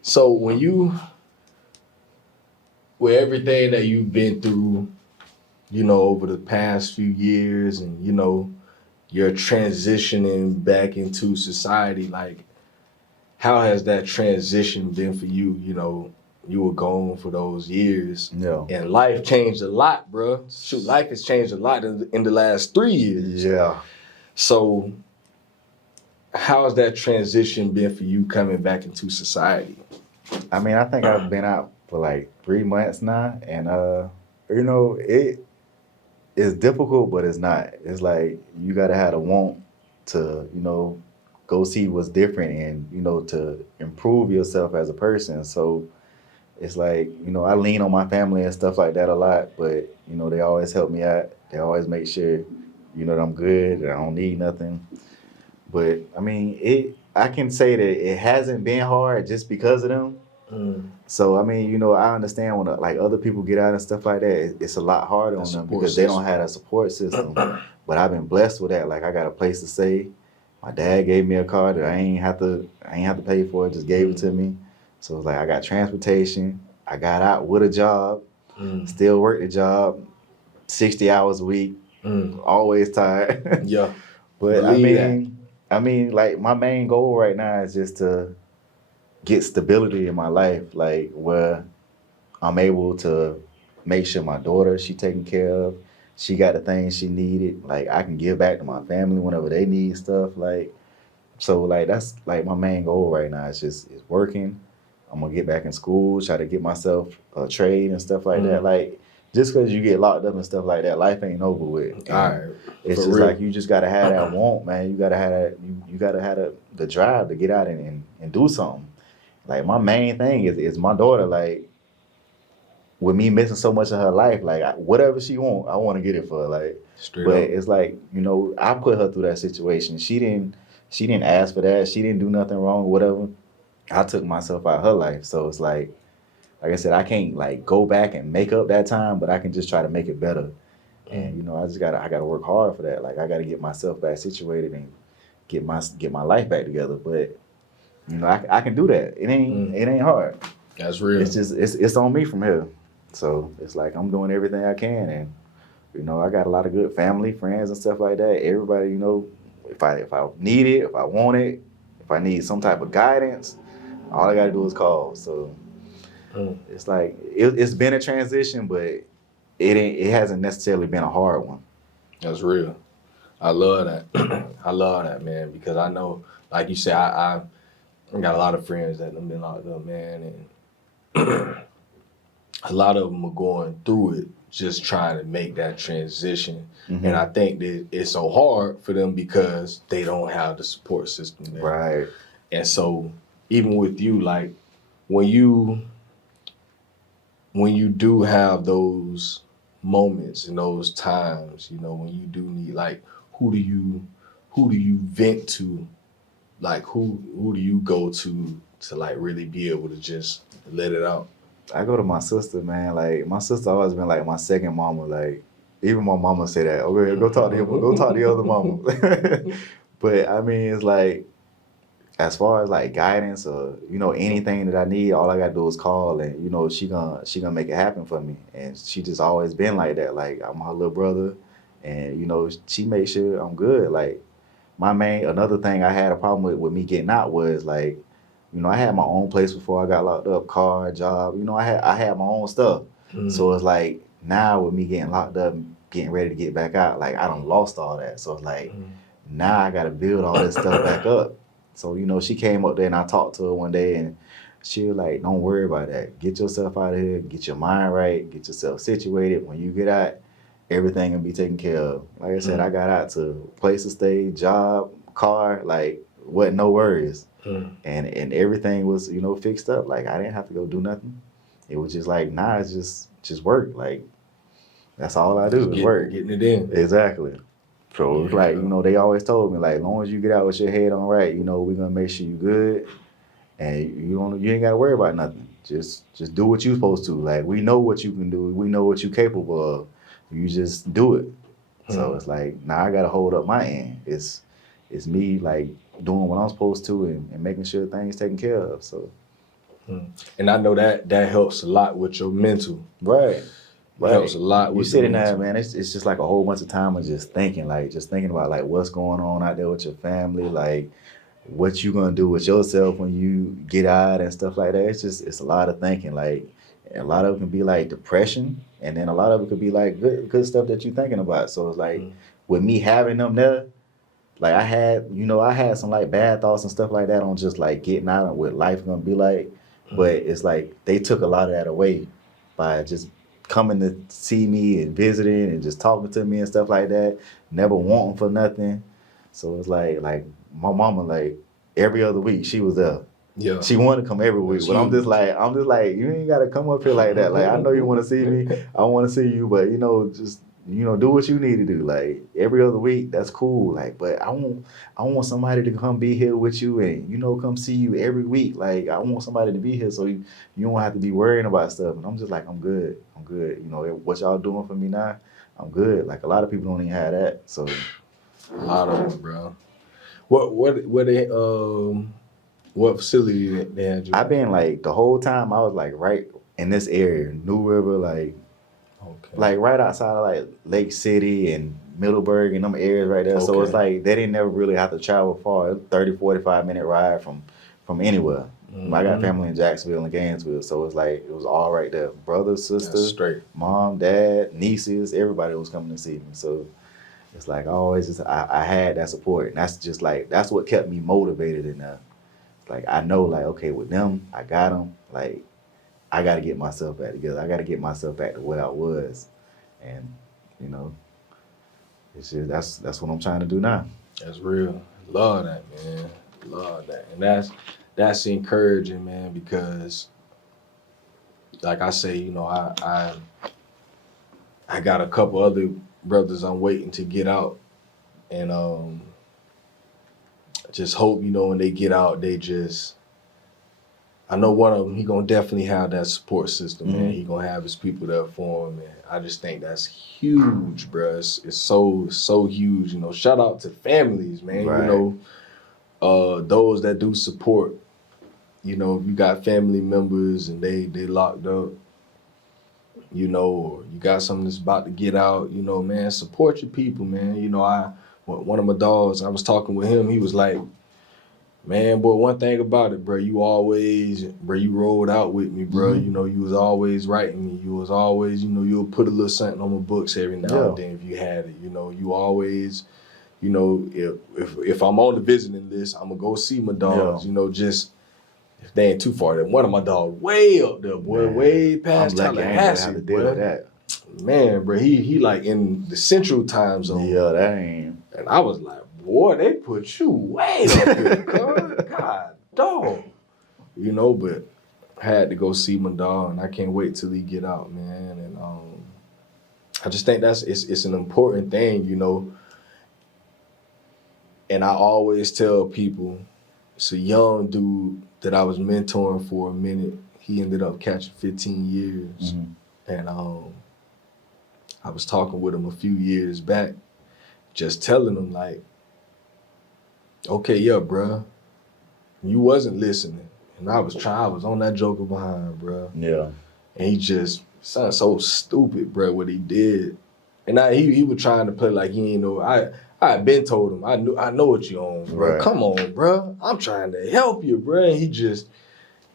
So with everything that you've been through, you know, over the past few years, and you know, you're transitioning back into society, like, how has that transition been for you? You know, you were gone for those years. Yeah. And life changed a lot, bro. Shoot, life has changed a lot in the last 3 years. Yeah. So how has that transition been for you coming back into society? I mean, I think I've been out for like 3 months now, and you know, it's difficult, but it's not. It's like you gotta have a want to, you know, go see what's different and, you know, to improve yourself as a person. So it's like, you know, I lean on my family and stuff like that a lot, but, you know, they always help me out. They always make sure, you know, that I'm good, that I don't need nothing. But I mean, I can say that it hasn't been hard just because of them, So I mean, you know, I understand when like other people get out and stuff like that, it's a lot harder on them because they don't have a support system. But I've been blessed with that. Like I got a place to stay. My dad gave me a car that I ain't have to pay for it. Just gave it to me. So it's like I got transportation. I got out with a job. Still work the job, 60 hours a week. Always tired. Yeah. But I mean, like my main goal right now is just to get stability in my life, like where I'm able to make sure my daughter she taken care of, she got the things she needed. Like I can give back to my family whenever they need stuff. Like so, like that's like my main goal right now. It's working. I'm gonna get back in school, try to get myself a trade and stuff like that. Like just because you get locked up and stuff like that, life ain't over with. All right. It's just like you just gotta have that want, man. You gotta have that. You gotta have the drive to get out and do something. Like my main thing is my daughter. Like with me missing so much of her life, like whatever she want, I want to get it for her. Like, Straight but up. it's like you know I put her through that situation. She didn't ask for that. She didn't do nothing wrong. Whatever. I took myself out of her life. So it's like I said, I can't like go back and make up that time, but I can just try to make it better. And you know, I gotta work hard for that. Like I gotta get myself back situated and get my life back together. But you know, I can do that. It ain't hard. That's real. It's just it's on me from here. So it's like I'm doing everything I can, and you know, I got a lot of good family, friends, and stuff like that. Everybody, you know, if I need it, if I want it, if I need some type of guidance, all I gotta do is call. So it's like it's been a transition, but it hasn't necessarily been a hard one. That's real. I love that. I love that, man, because I know, like you said, I got a lot of friends that have been locked up, man, and a lot of them are going through it, just trying to make that transition. And I think that it's so hard for them because they don't have the support system there. Right. And so even with you, like when you do have those moments and those times, you know, when you do need, like, who do you vent to? Like who do you go to like really be able to just let it out? I go to my sister, man. Like my sister always been like my second mama. Like even my mama say that. Okay, go talk to the other mama. But I mean, it's like as far as like guidance or you know anything that I need, all I gotta do is call, and you know she gonna make it happen for me. And she just always been like that. Like I'm her little brother, and you know she makes sure I'm good. Like another thing I had a problem with me getting out was like, you know, I had my own place before I got locked up, car, job. You know, I had my own stuff. So it's like now with me getting locked up, getting ready to get back out, like I done lost all that. So it's like now I gotta build all this stuff back up. So, you know, she came up there and I talked to her one day and she was like, don't worry about that. Get yourself out of here, get your mind right, get yourself situated. When you get out, everything will be taken care of. Like I said, I got out to place to stay, job, car, like wasn't no worries. And everything was, you know, fixed up. Like I didn't have to go do nothing. It was just like, nah, it's just work. Like that's all I do is work. Getting it in. Exactly. So it's like, you know, they always told me, like, as long as you get out with your head on right, you know, we're gonna make sure you good, and you ain't gotta worry about nothing. Just do what you're supposed to. Like, we know what you can do. We know what you're capable of. You just do it. So it's like, now I gotta hold up my end. It's me like doing what I'm supposed to and making sure things taken care of. So, and I know that helps a lot with your mental. Right. It helps a lot with you sitting there, man. It's just like a whole bunch of time of just thinking about like what's going on out there with your family, like what you gonna do with yourself when you get out and stuff like that. It's a lot of thinking. Like a lot of it can be like depression, and then a lot of it could be like good stuff that you're thinking about. So it's like with me having them there, like I had some like bad thoughts and stuff like that on just like getting out and what life gonna be like. But it's like they took a lot of that away by just coming to see me and visiting and just talking to me and stuff like that, never wanting for nothing. So it's like my mama, like every other week she was there. Yeah. She wanted to come every week, but I'm just like, you ain't gotta come up here like that. Like I know you want to see me, I want to see you, but you know, just do what you need to do. Like every other week, that's cool. Like, but I want somebody to come be here with you and come see you every week. Like I want somebody to be here so you don't have to be worrying about stuff. And I'm just like, I'm good. What y'all doing for me now, I'm good. Like a lot of people don't even have that. So a lot of them, bro. What facility they had you? I've been like the whole time I was like right in this area, New River, like right outside of like Lake City and Middleburg and them areas right there. So it's like they didn't never really have to travel far. 30, 45-minute ride from anywhere. I got family in Jacksonville and Gainesville, so it's like it was all right there. Brothers, sisters, mom, dad, nieces, everybody was coming to see me. So it's like I had that support, and that's what kept me motivated enough. Like I know, like okay, with them, I got them. Like I got to get myself back together. I got to get myself back to what I was, and it's just that's what I'm trying to do now. That's real. Love that, man. Love that, and that's encouraging, man. Because, like I say, I got a couple other brothers I'm waiting to get out, and just hope when they get out, I know one of them, he gonna definitely have that support system, man. He gonna have his people there for him, man. I just think that's huge, bro. It's so huge. Shout out to families, man. Right. Those that do support. If you got family members and they locked up, or you got something that's about to get out, man, support your people, man. One of my dogs, I was talking with him, he was like, man, boy, one thing about it, bro, you rolled out with me, bro. You was always writing me. You was always, you'll put a little something on my books every now and then if you had it. You always, if I'm on the visiting list, I'm going to go see my dogs, just if they ain't too far. Then one of my dogs way up there, boy, man, way past Tallahassee, to deal with that. Man, bro, he like in the central time zone. Yeah, that ain't. And I was like, boy, they put you way up here, cuz. God, dog. But I had to go see my dog, and I can't wait till he get out, man. And I just think it's an important thing, And I always tell people, it's a young dude that I was mentoring for a minute. He ended up catching 15 years. And I was talking with him a few years back, just telling him like, okay, yeah, bruh, you wasn't listening. And I was on that joker behind, bruh. Yeah. And he just sounded so stupid, bruh, what he did. And he was trying to play like he ain't know. I had been told him, I know what you on, bruh. Right. Come on, bruh. I'm trying to help you, bruh. And he just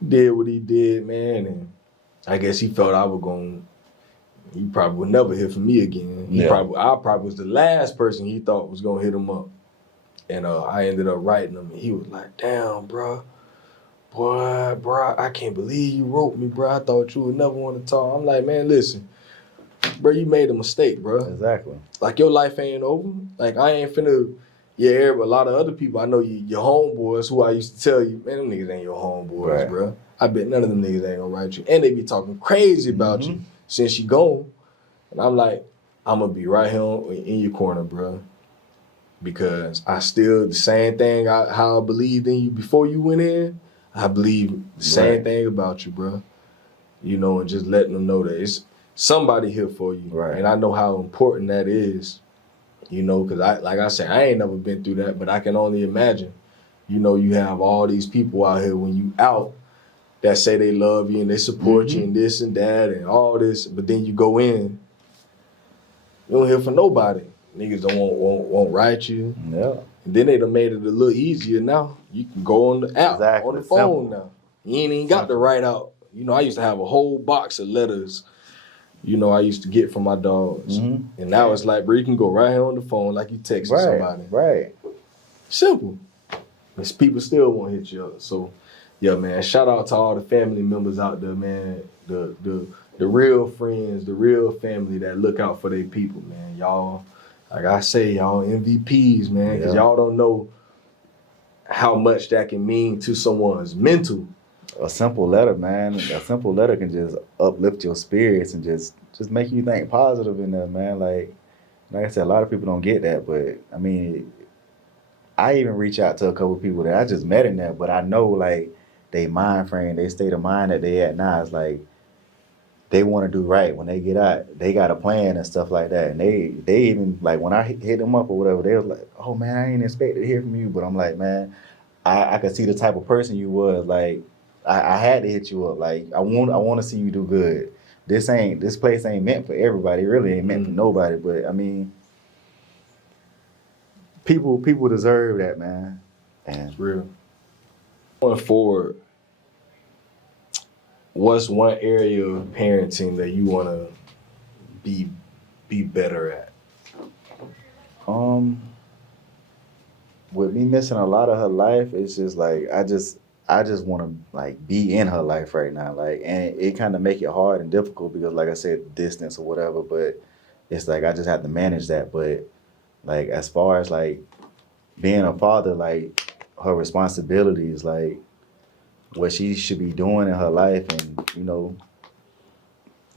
did what he did, man. And I guess he felt he probably would never hear from me again. I probably was the last person he thought was gonna hit him up. And I ended up writing him, and he was like, damn, bro, I can't believe you wrote me, bro. I thought you would never want to talk. I'm like, man, listen, bro, you made a mistake, bro. Exactly. Like, your life ain't over. Like, I ain't finna, but a lot of other people, I know your homeboys who I used to tell you, man, them niggas ain't your homeboys, right, bro. I bet none of them niggas ain't gonna write you. And they be talking crazy about you since you gone. And I'm like, I'm gonna be right here in your corner, bro. Because I still, the same thing how I believed in you before you went in, I believe the same thing about you, bro. And just letting them know that it's somebody here for you. Right. And I know how important that is, because like I said, I ain't never been through that, but I can only imagine, you have all these people out here when you out that say they love you and they support you and this and that and all this, but then you go in, you don't hear from nobody. Niggas won't write you. Yeah. And then they done made it a little easier now. You can go on the app, on the phone now. You ain't even got to write out. I used to have a whole box of letters, I used to get from my dogs. And now it's like, bro, you can go right here on the phone like you texting somebody. Right. Simple. And people still won't hit you up. So, yeah, man, shout out to all the family members out there, man. The real friends, the real family that look out for their people, man. Y'all, like I say, y'all MVPs, man, because y'all don't know how much that can mean to someone's mental. A simple letter, man. A simple letter can just uplift your spirits and just make you think positive in there, man. Like, like I said, a lot of people don't get that, but I mean, I even reach out to a couple people that I just met in there, but I know like they mind frame, they state of mind that they at now is like they want to do right when they get out. They got a plan and stuff like that, and they even like when I hit them up or whatever, they was like, "Oh man, I ain't expected to hear from you," but I'm like, man, I could see the type of person you was. Like I had to hit you up. Like I want to see you do good. This place ain't meant for everybody. It really ain't meant for nobody. But I mean, people deserve that, man. And It's real. Going forward, what's one area of parenting that you want to be better at? with me missing a lot of her life, it's just like I just want to like be in her life right now, like, and it kind of make it hard and difficult because, like I said, distance or whatever. But it's like I just have to manage that. But like as far as like being a father, like her responsibilities, like what she should be doing in her life, and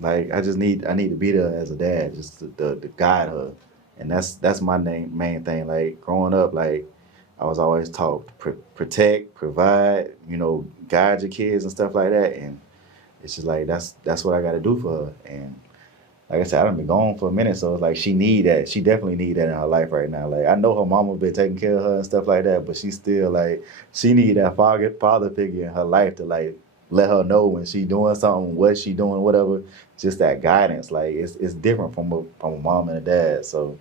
like I need to be there as a dad, just to guide her, and that's my main thing. Like growing up, like I was always taught to protect, provide, guide your kids and stuff like that, and it's just like that's what I got to do for her. And like I said, I done been gone for a minute, so it's like she need that. She definitely need that in her life right now. Like I know her mama been taking care of her and stuff like that, but she still like she need that father figure in her life to like let her know when she doing something, what she doing, whatever. Just that guidance. Like it's different from a mom and a dad. So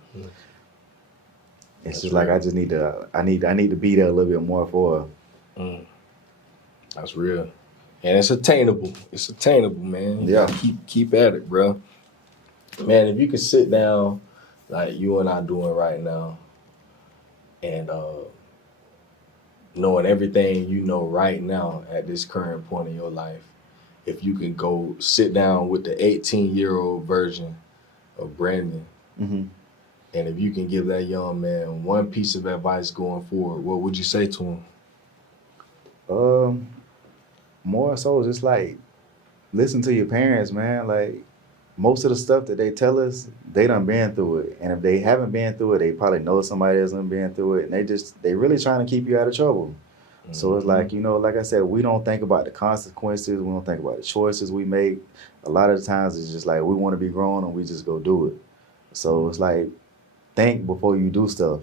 it's That's just real. like I need to be there a little bit more for her. That's real, and it's attainable. It's attainable, man. You Yeah. gotta keep at it, bro. Man, if you could sit down like you and I doing right now, and knowing everything you know right now at this current point in your life, if you can go sit down with the 18-year-old version of Brandon, hmm and if you can give that young man one piece of advice going forward, what would you say to him? Um, more so just like listen to your parents, man. Like most of the stuff that they tell us, they done been through it. And if they haven't been through it, they probably know somebody else done been through it. And they really trying to keep you out of trouble. So it's like, like I said, we don't think about the consequences. We don't think about the choices we make. A lot of the times it's just like we want to be grown and we just go do it. So it's like think before you do stuff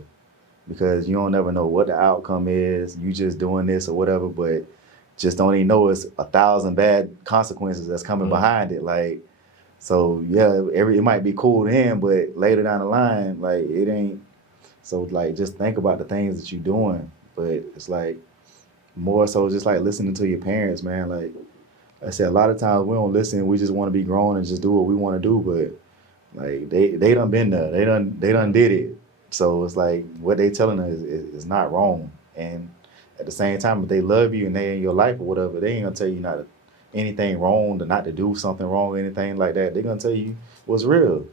because you don't never know what the outcome is. You just doing this or whatever, but just don't even know it's 1,000 bad consequences that's coming behind it. Like, so yeah, it might be cool to him, but later down the line, like it ain't. So like, just think about the things that you're doing. But it's like more so just like listening to your parents, man. Like I said, a lot of times we don't listen. We just want to be grown and just do what we want to do. But like they done been there. They done did it. So it's like what they telling us is not wrong. And at the same time, if they love you and they in your life or whatever, they ain't gonna tell you not to, anything wrong, to not to do something wrong, anything like that. They're gonna tell you what's real.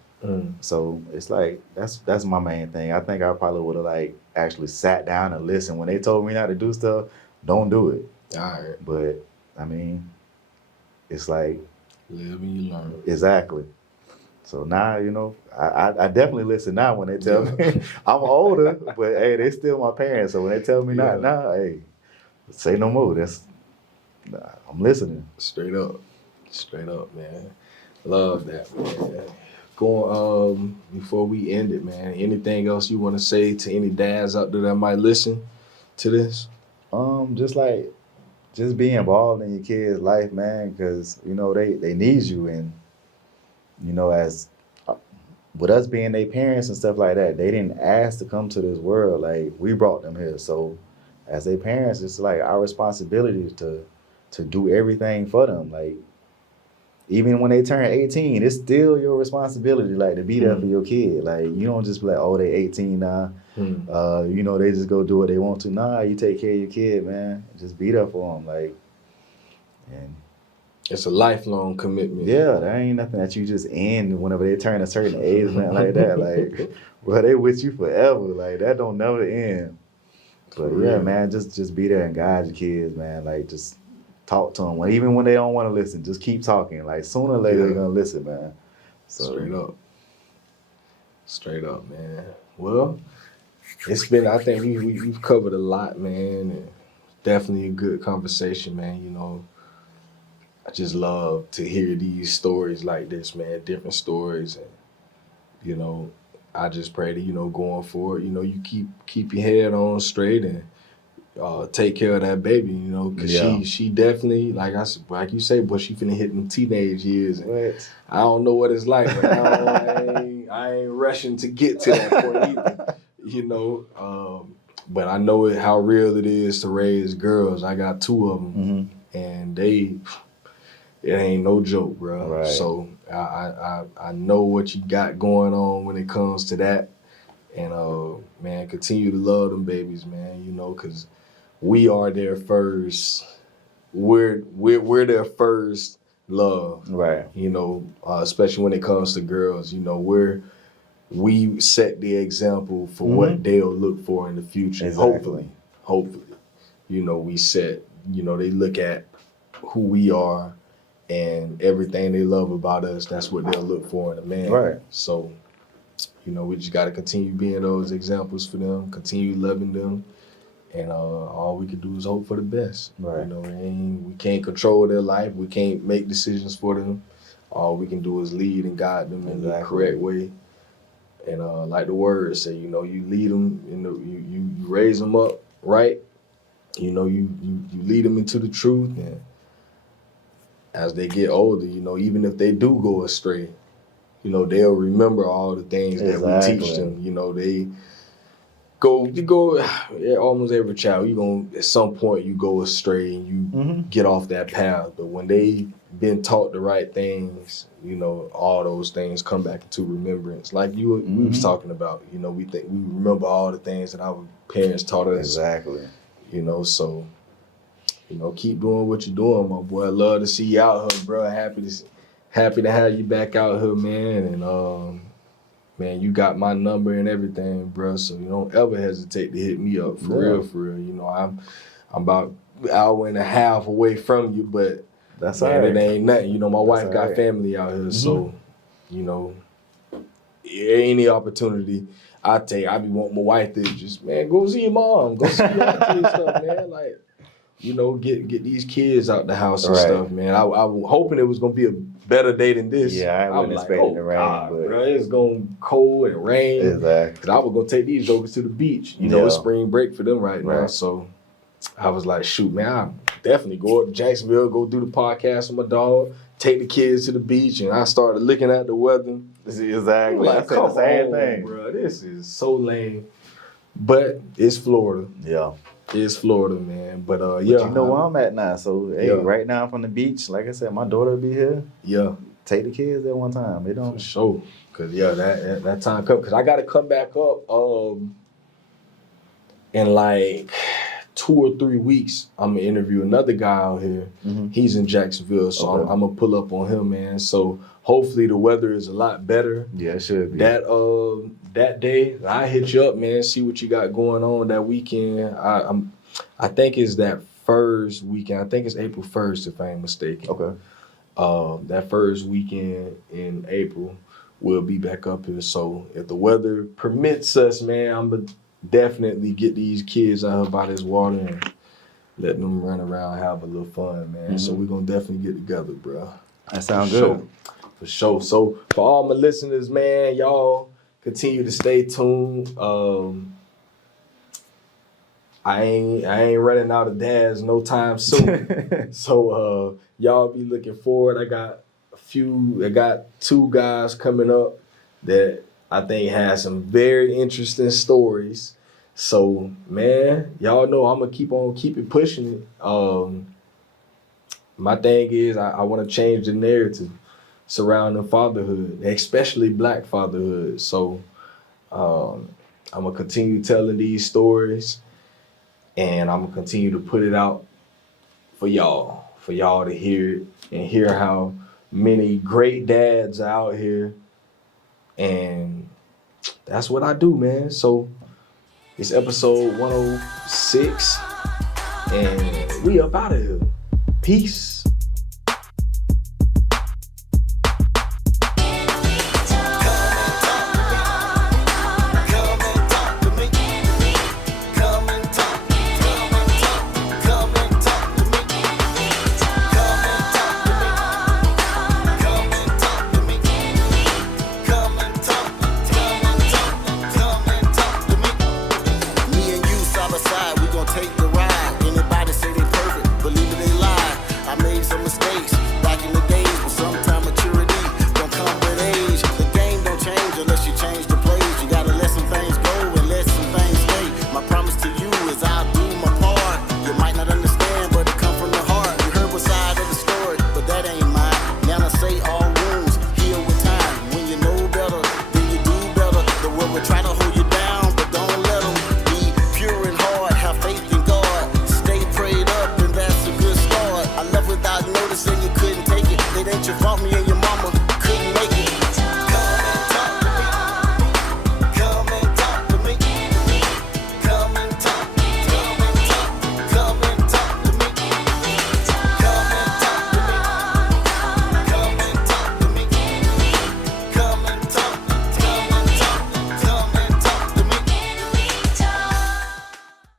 So it's like that's my main thing. I think I probably would have like actually sat down and listened when they told me not to do stuff. Don't do it. All right. But I mean, it's like Live and you learn. exactly. So now I definitely listen now when they tell me. I'm older, but hey, they still my parents. So when they tell me not now, hey, say no more. I'm listening. Straight up, man. Love that, man. Going before we end it, man. Anything else you want to say to any dads out there that might listen to this? Just be involved in your kids' life, man, because they need you, and as with us being their parents and stuff like that, they didn't ask to come to this world. Like we brought them here, so as their parents, it's like our responsibility to do everything for them. Like even when they turn 18, it's still your responsibility, like to be there for your kid. Like you don't just be like, oh, they 18 now. They just go do what they want to. Nah, you take care of your kid, man. Just be there for them, like. And it's a lifelong commitment. Yeah, there ain't nothing that you just end whenever they turn a certain age, man, like that. Like, well, they with you forever. Like that don't never end. But yeah, man, just be there and guide your kids, man. Like just talk to them. Even when they don't want to listen, just keep talking. Like sooner or later they're gonna listen, man. So, straight up. Straight up, man. Well, it's been, I think we've covered a lot, man. And definitely a good conversation, man. You know, I just love to hear these stories like this, man. Different stories. And, you know, I just pray that, you know, going forward, you know, you keep your head on straight and take care of that baby, you know, because she definitely, like you say, but she finna hit them teenage years. And I don't know what it's like, but I ain't rushing to get to that point either, you know. But I know how real it is to raise girls. I got 2 of them, and it ain't no joke, bro. Right. So I know what you got going on when it comes to that, and man, continue to love them babies, man. You know, because we are their first. We're their first love, right? You know, especially when it comes to girls. You know, we set the example for what they'll look for in the future. Exactly. Hopefully, you know, we set. You know, they look at who we are and everything they love about us. That's what they'll look for in a man. Right. So, you know, we just got to continue being those examples for them. Continue loving them. And all we can do is hope for the best. Right. You know, we can't control their life. We can't make decisions for them. All we can do is lead and guide them in the correct way. And like the words say, you know, you lead them, you raise them up right. You know, you lead them into the truth. And as they get older, you know, even if they do go astray, you know, they'll remember all the things that we teach them. You know, you go almost every child, at some point you go astray and you get off that path. But when they've been taught the right things, you know, all those things come back into remembrance. Like we was talking about, you know, we remember all the things that our parents taught us. Exactly. You know, so, you know, keep doing what you're doing, my boy. I love to see you out here, bro. Happy to have you back out here, man. And man, you got my number and everything, bro. So you don't ever hesitate to hit me up, for real. You know, I'm about an hour and a half away from you, but that's man, all right. It ain't nothing. You know, my wife got family out here, so you know, any opportunity I take, I be wanting my wife to just, man, go see your mom, go see your auntie and stuff, man. Like, you know, get these kids out the house and stuff, man. I was hoping it was gonna be a better day than this. Yeah, I wasn't expecting the rain, but bro, it's going cold and rain. Exactly. Cause I was gonna take these jokers to the beach. You know, it's spring break for them right now. So I was like, shoot, man, I'll definitely go up to Jacksonville, go do the podcast with my dog, take the kids to the beach, and I started looking at the weather. Exactly. Like, I said the same thing, bro. This is so lame, but it's Florida. Yeah. It's Florida, man. But you know where I'm at now. So hey, right now I'm from the beach. Like I said, my daughter will be here. Yeah. Take the kids at one time. They don't. For sure. Cause that time come. Cause I gotta come back up in like 2 or 3 weeks. I'm gonna interview another guy out here. He's in Jacksonville, so I'm gonna pull up on him, man. So hopefully the weather is a lot better. Yeah, it should be. That day, I hit you up, man. See what you got going on that weekend. I think it's that first weekend. I think it's April 1st, if I ain't mistaken. Okay. That first weekend in April, we'll be back up here. So if the weather permits us, man, I'm gonna definitely get these kids out here by this water and let them run around, have a little fun, man. So we're gonna definitely get together, bro. That sounds good. For sure. So for all my listeners, man, y'all continue to stay tuned. I ain't running out of dads no time soon. So y'all be looking forward. I got 2 guys coming up that I think has some very interesting stories. So man, y'all know I'm gonna keep it pushing it. My thing is I want to change the narrative surrounding fatherhood, especially Black fatherhood. So I'm gonna continue telling these stories, and I'm gonna continue to put it out for y'all to hear it and hear how many great dads are out here. And that's what I do, man. So it's episode 106, and we up out of here. Peace.